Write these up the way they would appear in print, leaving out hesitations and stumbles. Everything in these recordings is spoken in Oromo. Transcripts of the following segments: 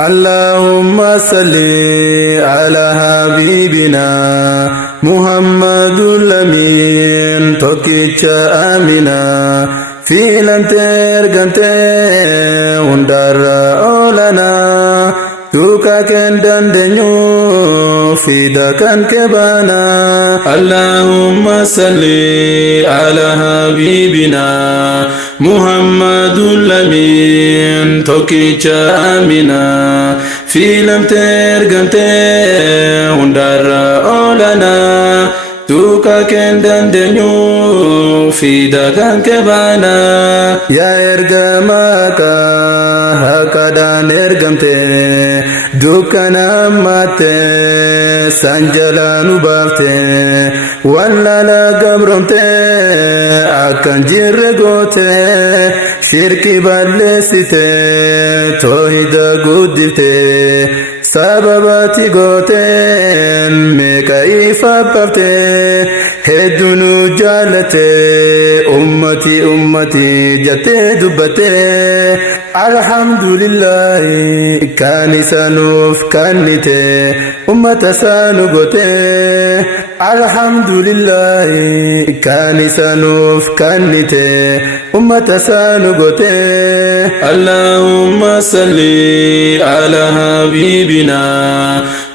اللهم صل على حبيبنا محمد الأمين توكيتش آمنا في لنتر كنتي وندر أولنا توكا كندن دنيو في دكان كبانا. اللهم صل على حبيبنا محمد الأمين توكيتش آمنا في لنتر كنتي وندر أولنا توكا كندن دنيو في دكان كبانا. يا إرجمك هكذا نرجمته دكانا ماته سانجلا نبافته ولا لا قبرمته أكن جرقوته شركي بالسته توحيد قدرته سبباتي قوتين مكيفة بفتي هدونو جالتي أمتي جتي دبتي الحمد لله كان سانوف كانتي أمة سانو قوتي الحمد لله كان سانوف كانتي أمة سانو قوتي. اللهم صل على حبيبنا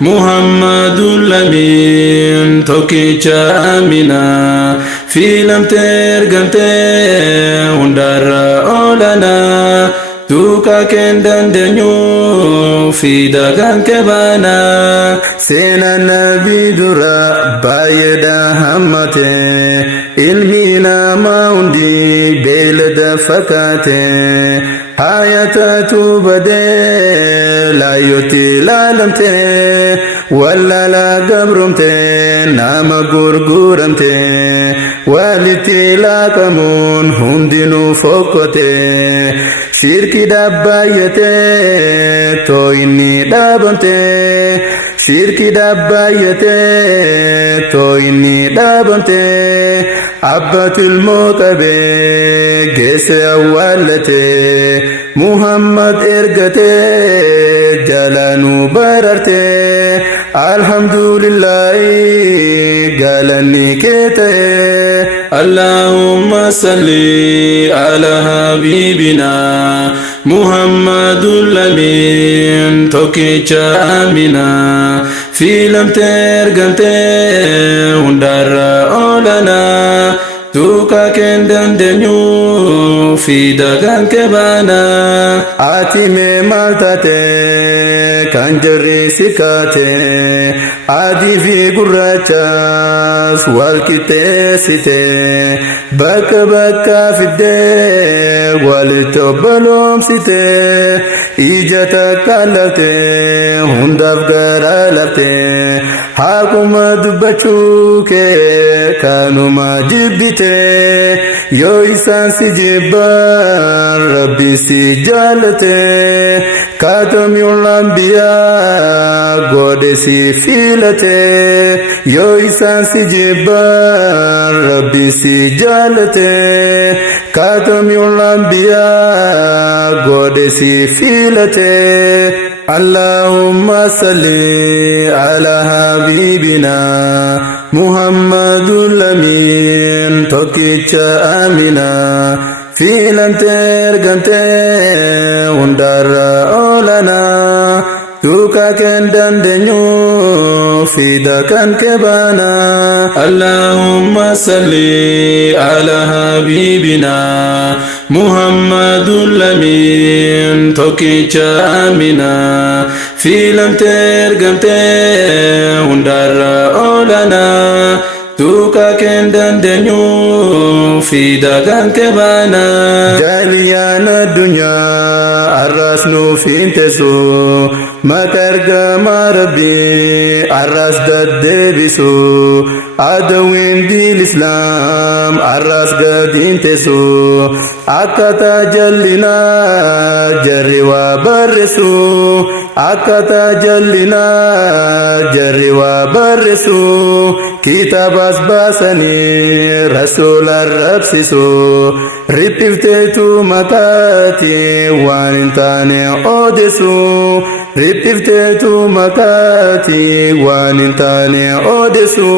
محمد الأمين توكيتش آمنا في لمتر كنتي وندر أولنا توكا كندن دنيو في دكان كبانا. سينا النبي درا بايدا همته علمينا ماوندي بيلد فكاته حياته بدي لا يوتي لا لمته ولا لا قبرمته نام غرغرمته والتي لا كمون هندنو فوقته شركي دبايته تويني دابمته شركي دبايته تويني دابمته عبة الموكبه جيس أولته محمد إرقته جلانو بررته الحمد لله قالني كته. اللهم صل على حبيبنا محمد الأمين توكيتش آمنا في لمتر كنتي وندر أولنا توكا كندن دنيو في دكان كبانا. آتي مالتاتي كان جري سكاتي عادي في قراتاس والكتي سيتي بكا في الدي والتوبلوم سيتي إيجاتك علتي هندف قرالتي حاكم دبچوك كانوا ما جبتي يو إسان سجبان ربي سجالتي كاتم الأنبياء قدسي فيلتي يو إسان سجبان ربي سجالتي كاتم الأنبياء قدسي فيلتي. اللهم صل على حبيبنا محمد الأمين توكيتش آمنا في لنتر كنتي وندر أولنا توكا كندن دنيو في دكان كبانا. اللهم صل على حبيبنا محمد الأمين توكيتش آمنا في لنتر كنتي وندر أولنا توكا كندن دنيو في دكان كبانا. جاليانا الدنيا الراس في انتسو ما كرقا ما ربي الراس ددبسو عدوين دي الإسلام الراس قد انتسو أكتا جلنا جري وبرسو أكتا جلنا جري وبرسو كتاب أسباسني رسول الرب سيسو رتفتيتو مكاتي وانتاني أودسو riphifteetu makaati waan hin taane odeessu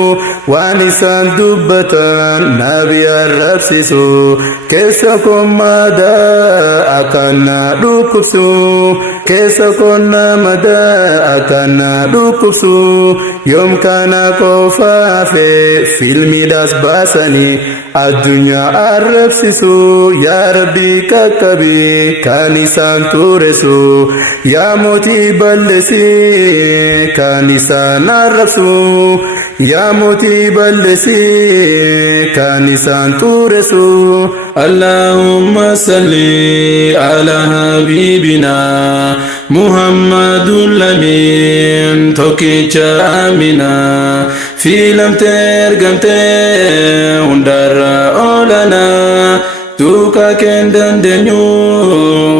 waan isaan dubbatan nabi arrabsisu keessa kommada akana dhukkubsu keessa konna mada akana dhukkubsu yoom kana qofaafe filmiidhaas baasanii addunyaa arrabsisu yaa rabbi kakkabi kan isaan tureessu yaa mootii balleessi kan isaan arrabsu yaa mootii balleessi kan isaan tureessu. Allahumma salli ala habibina Muhammadul Amin tokkicha amina filamte ergamte hundarra olana tuka kendandenyu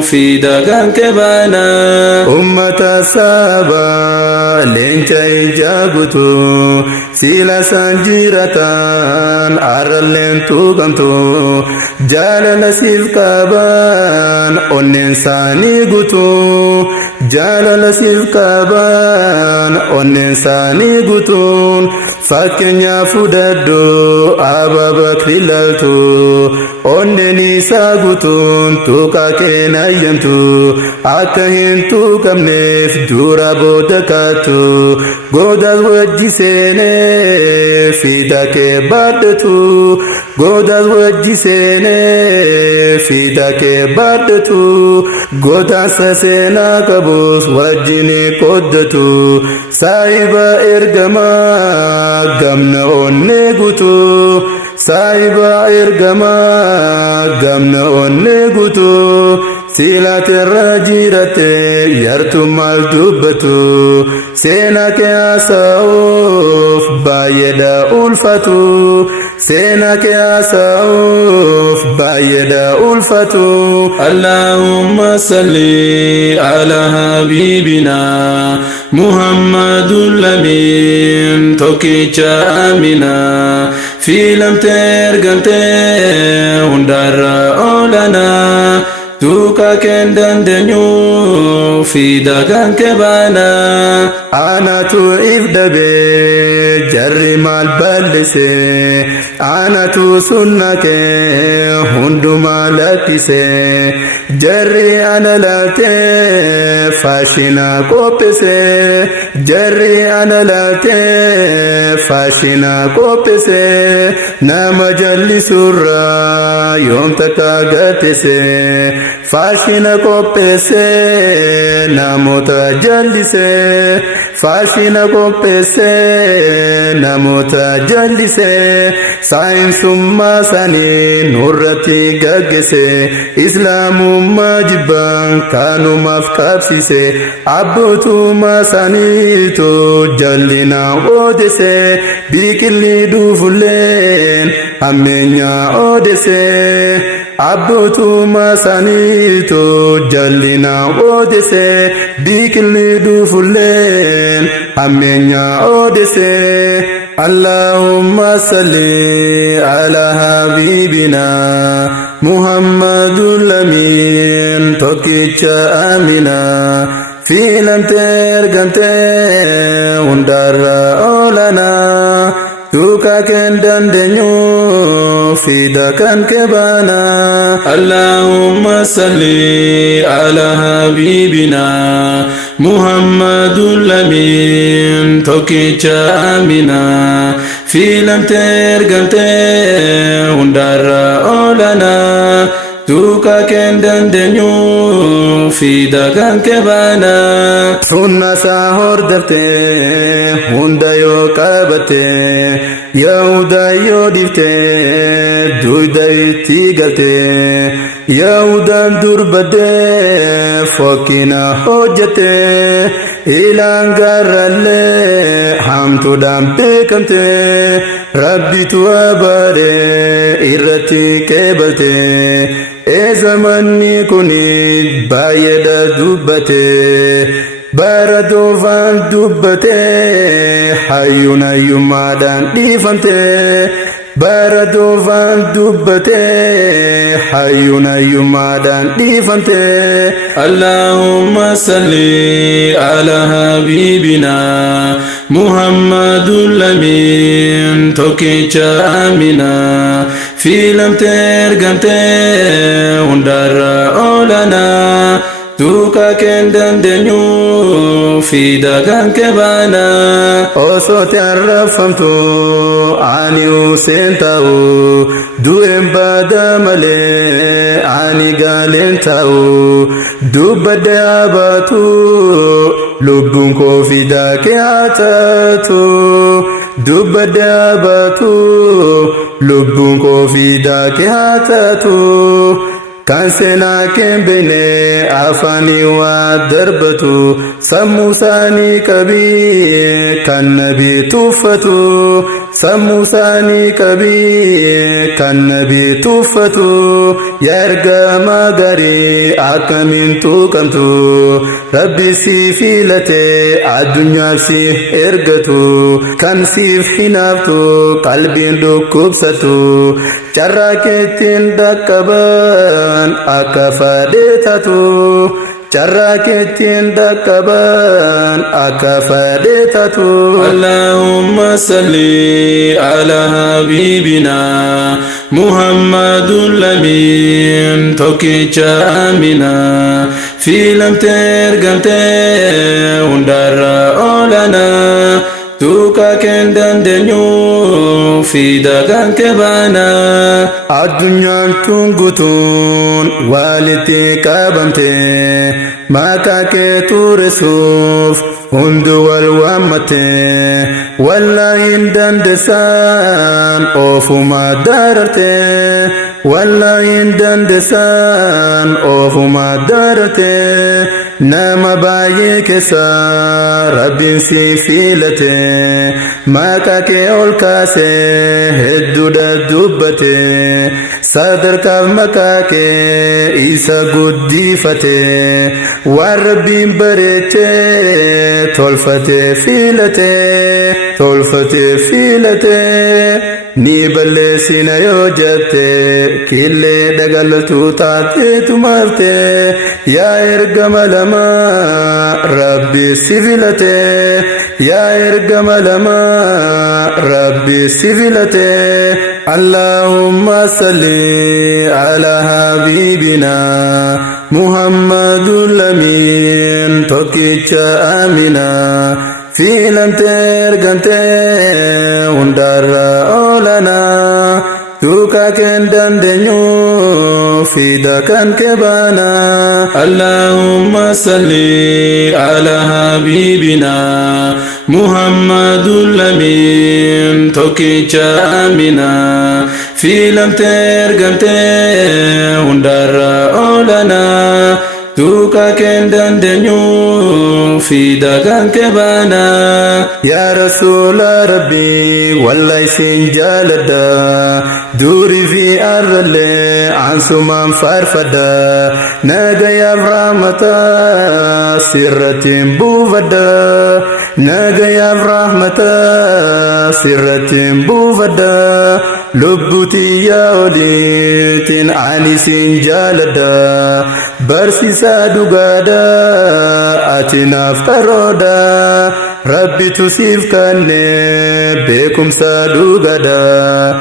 fida ganke bana ummata saba lencha ijabutu sila sanjiratan aralen tugamtu jalala silkaban onnen sani gutu jalala silkaban onnen sani gutun fakenya fudaddo ababakri laltu onnen isa gutun tuka kenayantu akka hintu kamnef dura bodakatu goda wajisene fida ke badatu goda wajisene fida ke badatu goda sasena kabus wajini koddatu saiba ergama gamna onne gutu saiba ergama gamna onne gutu silat rajirate yartumal dubbatu sena ke asauf bayeda ulfatu sena ke asauf bayeda ulfatu. Allahumma salli ala habibina Muhammadul Amin tokkicha amina filamte ergamte hundarra olana tuka kendandenyu fida ganke bana anatu ifdabe jarri mal ballise anatu sunnake hunduma lakkise jarri analate fashina qophise jarri analate fashina qophise nama jallisurra yoom takka gatise fashina qophise namota jallise fashina qophise namota jallise saayinsummaa sanii nurratti gaggise islaamummaa jibban kanumaaf qabsise abbootummaa saniitu jallina oodese biqilli dhuufulleen hammeenya oodese abbootummaa saniitu jallina oodese biqilli dhuufulleen hammeenya oodese. Allahumma salli ala habibina Muhammadul Amin tokkicha amina filamte ergamte hundarra olana tuka kendandenyu fida kan kebana. Allahumma salli ala habibina Muhammadul Amin tokkicha amina filamte ergamte hundarra olana tuka kendandenyu fida ganke bana sunna sa hordarte hunda yo qabate yahuda yo difte duida itti galte yahudan durbade fokina hojjate ilan garralle hamtuudhaan beekamte rabbitu abare irratti qeebalte zamanni kuni baay'eedha dubbate bara doofaan dubbate hayyuun hayyummaadhaan dhiifamte bara doofaan dubbate hayyuun hayyummaadhaan dhiifamte. Allahumma salli على حبيبنا محمد الأمين توكيتش آمنا في لم ترجمت وندر أولنا توكا كندن دنيو في دغان كبانا أوسوت عرفمتو عني وسنتاو دوين بادا ملي عني قالنتاو دوبد أباتو لبون كوفي داكي عتاتو دوبد أباتو لبون كوفي داكي عتاتو كان سنا كمبني عفاني ودربتو سموساني كبي كان نبي توفتو سموساني كبي كان نبي توفتو يرجع ما غري أكمن توكمتو ربي سيفيلتي الدنيا سي إرجتو كان سيف حنافتو قلبي دكوبستو جراكتين دكبان أكفادتو جراكتين دكبان أكفادتو اللهم صل على حبيبنا محمد الأمين توكيتش آمنا في لم ترجمت وندر أولنا توكا كندن دنيو في دغان كبانا الدنيا تنغتون والتي كابمتي ماكاكي تورسوف هندو والوامتي والله اندن دسان اوفو ما دارتي والله اندن دسان اوفو ما دارتي نما بايك سا ربي سيفيلتي ماكاكي اولكاسي هدو دبتي صدرك مكاكي إيسا قديفتي والربي بريتي تولفتي فيلتي تولفتي فيلتي نيبل سينا يوجدتي كيلي دقلتو تاتي تمارتي يا إرقم لما ربي سيفيلتي يا إرقم لما ربي سيفيلتي اللهم صل على حبيبنا محمد الأمين توكيتش آمنا في لم ترجمت وندر أولنا توكا كندن دنيو في دكان كبانا اللهم صل على حبيبنا محمد الأمين توكيتش آمنا في لم ترجمت وندر أولنا توكا كندن دنيو في دغان كبانا يا رسول ربي والله سنجالدا دوري في أرض عن سمام فرفدا ناقا يا برحمتا سرة بوفدا ناقا يا برحمتا سرة بوفدا لبوتي يا وليتين عني سنجالدا برسيسا دوغادا أتناف كرودا ربي تسيف كاني بكم سادوغادا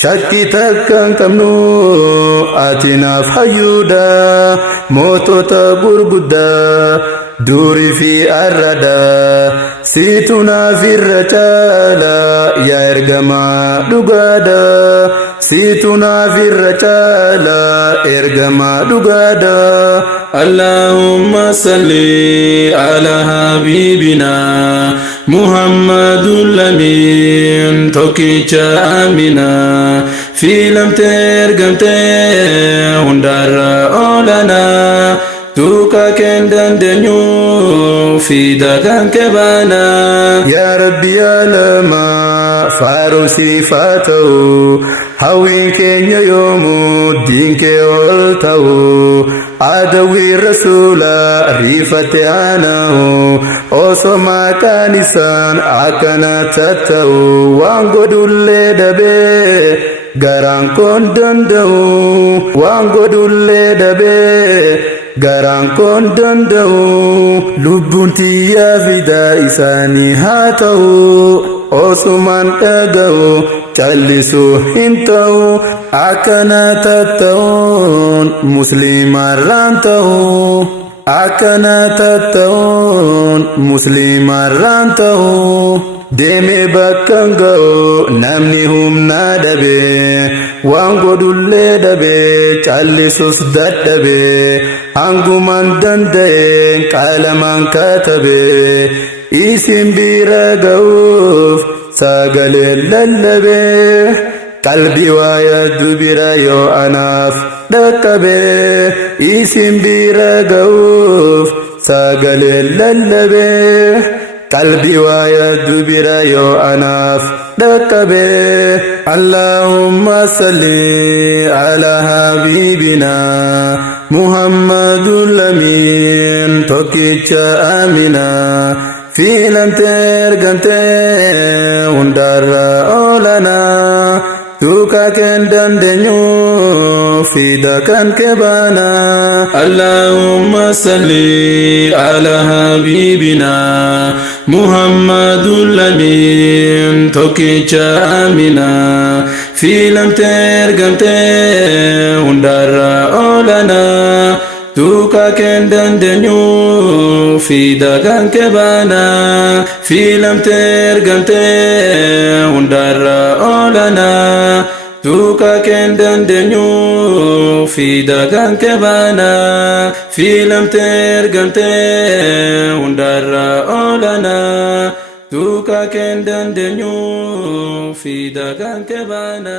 شكي تكن كمنو أتناف حيودا موتو تغرغدا دوري في أردا سيتنا في الرجالة يا إرغما دوغادا سيتنا في الرجالة إرغما دوغادا اللهم صل على حبيبنا محمد الأمين توكيتش آمنا في لم ترجمت وندر أولنا توكا كندن دنيو في دغان كبانا يا ربي يا لما فاروسي فاتو هاوين كينيا يومو دينك أولتو عدوي رسولا ريفتي عناو أوسما كانسان أكنا تتو وانغو دولي دبي غران كون دندو وانغو دولي دبي garaan koon danda'u lubbuun tiyyaa fidaa isaanii haa ta'u osumaan dhaga'u callisuu hin ta'u akkana tatta'uun musliimarraan ta'u akkana tatta'uun musliimarraan ta'u deemee bakkan ga'u namni humna dhabe waan godhullee dhabe callisus dadhabe hangumaan danda'een qalamaan katabe isin bira ga'uuf sagalee lallabe qalbii waa yaaddu bira yoo anaaf dhaqqabe isin bira ga'uuf sagalee lallabe qalbii waa yaaddu bira yoo anaaf dhaqqabe Allahumma salli ala habibina Muhammadul Amin tokkicha amina fiilamtee ergamtee hundarra oolana duuka keen dandeenyu fida kan kebaana Allahumma salli ala habibina Muhammadul Amin tokkicha amina fiilamtee ergamtee hundarra oolana duuka keen dandeenyu fida kan kebaana fiilamtee ergamtee hundarra oolana duuka keen dandeenyu fida kan kebaana fiilamtee ergamtee hundarra oolana duuka keen dandeenyu fida kan kebaana